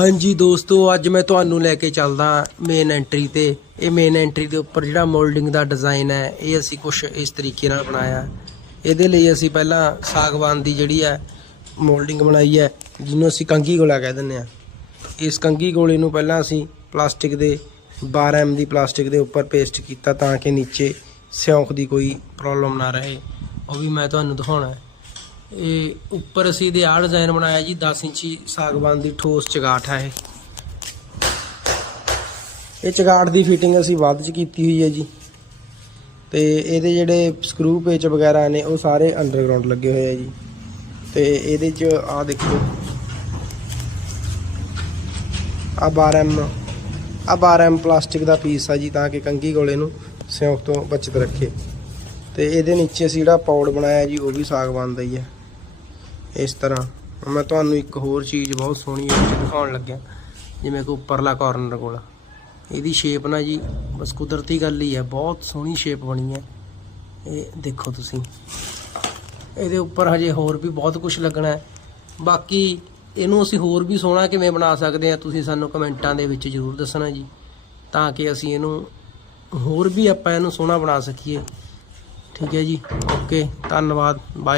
ਹਾਂਜੀ ਦੋਸਤੋ, ਅੱਜ ਮੈਂ ਤੁਹਾਨੂੰ ਲੈ ਕੇ ਚੱਲਦਾ ਮੇਨ ਐਂਟਰੀ ਤੇ। ਇਹ ਮੇਨ ਐਂਟਰੀ ਦੇ ਉੱਪਰ ਜਿਹੜਾ ਮੋਲਡਿੰਗ ਦਾ ਡਿਜ਼ਾਈਨ ਹੈ, ਇਹ ਅਸੀਂ ਕੁਝ ਇਸ ਤਰੀਕੇ ਨਾਲ ਬਣਾਇਆ। ਇਹਦੇ ਲਈ ਅਸੀਂ ਪਹਿਲਾਂ ਸਾਗਵਾਨ ਦੀ ਜਿਹੜੀ ਹੈ ਮੋਲਡਿੰਗ ਬਣਾਈ ਹੈ, ਜਿਹਨੂੰ ਅਸੀਂ ਕੰਗੀ ਗੋਲਾ ਕਹਿ ਦਿੰਦੇ ਆ ਇਸ ਕੰਗੀ ਗੋਲੇ ਨੂੰ ਪਹਿਲਾਂ ਅਸੀਂ ਪਲਾਸਟਿਕ ਦੇ 12 ਐਮ ਦੀ ਪਲਾਸਟਿਕ ਦੇ ਉੱਪਰ ਪੇਸਟ ਕੀਤਾ ਤਾਂ ਕਿ ਨੀਚੇ ਸਿਉਂਕ ਦੀ ਕੋਈ ਪ੍ਰੋਬਲਮ ਨਾ ਰਹੇ। ਉਹ ਵੀ ਮੈਂ ਤੁਹਾਨੂੰ ਦਿਖਾਉਣਾ ਇਹ ਉੱਪਰ ਅਸੀਂ ਇਹਦੇ ਆਹ ਡਿਜ਼ਾਈਨ ਬਣਾਇਆ ਜੀ 10 ਇੰਚੀ ਸਾਗਵਾਨ ਦੀ ਠੋਸ ਚਗਾਠ ਹੈ ਇਹ। ਇਹ ਚਗਾਠ ਦੀ ਫਿਟਿੰਗ ਅਸੀਂ ਬਾਅਦ ਚ ਕੀਤੀ ਹੋਈ ਹੈ ਜੀ। ਤੇ ਇਹਦੇ ਜਿਹੜੇ ਸਕਰੂ ਪੇਚ ਵਗੈਰਾ ਨੇ, ਉਹ ਸਾਰੇ ਅੰਡਰਗਰਾਉਂਡ ਲੱਗੇ ਹੋਏ ਆ ਜੀ। ਤੇ ਇਹਦੇ ਚ ਆਹ ਦੇਖੋ। ਆ 12M ਆ 12M ਪਲਾਸਟਿਕ ਦਾ ਪੀਸ ਆ ਜੀ, ਤਾਂ ਕਿ ਕੰਗੀ ਗੋਲੇ ਨੂੰ ਸਿਉਂਕ ਤੋਂ ਬਚਤ ਰੱਖੇ। ਤੇ ਇਹਦੇ ਨੀਚੇ ਅਸੀਂ ਜਿਹੜਾ ਪੌੜ ਬਣਾਇਆ ਜੀ, ਉਹ ਵੀ ਸਾਗਵਾਨ ਦਾ ਹੀ ਹੈ ਇਸ ਤਰ੍ਹਾਂ। ਹੁਣ ਮੈਂ ਤੁਹਾਨੂੰ ਇੱਕ ਹੋਰ ਚੀਜ਼ ਬਹੁਤ ਸੋਹਣੀ ਇਹ 'ਚ ਦਿਖਾਉਣ ਲੱਗਿਆ। ਜਿਵੇਂ ਕਿ ਉੱਪਰਲਾ ਕਾਰਨਰ ਕੋਲ। ਇਹਦੀ ਸ਼ੇਪ ਨਾ ਜੀ, ਬਸ ਕੁਦਰਤੀ ਗੱਲ ਹੀ ਹੈ। ਬਹੁਤ ਸੋਹਣੀ ਸ਼ੇਪ ਬਣੀ ਹੈ। ਇਹ ਦੇਖੋ ਤੁਸੀਂ। ਇਹਦੇ ਉੱਪਰ ਹਜੇ ਹੋਰ ਵੀ ਬਹੁਤ ਕੁਝ ਲੱਗਣਾ ਹੈ। ਬਾਕੀ ਇਹਨੂੰ ਅਸੀਂ ਹੋਰ ਵੀ ਸੋਹਣਾ ਕਿਵੇਂ ਬਣਾ ਸਕਦੇ ਹਾਂ, ਤੁਸੀਂ ਸਾਨੂੰ ਕਮੈਂਟਾਂ ਦੇ ਵਿੱਚ ਜ਼ਰੂਰ ਦੱਸਣਾ ਜੀ। ਤਾਂ ਕਿ ਅਸੀਂ ਇਹਨੂੰ ਹੋਰ ਵੀ ਆਪਾਂ ਇਹਨੂੰ ਸੋਹਣਾ ਬਣਾ ਸਕੀਏ। ਠੀਕ ਹੈ ਜੀ। ਓਕੇ। ਧੰਨਵਾਦ। ਬਾਏ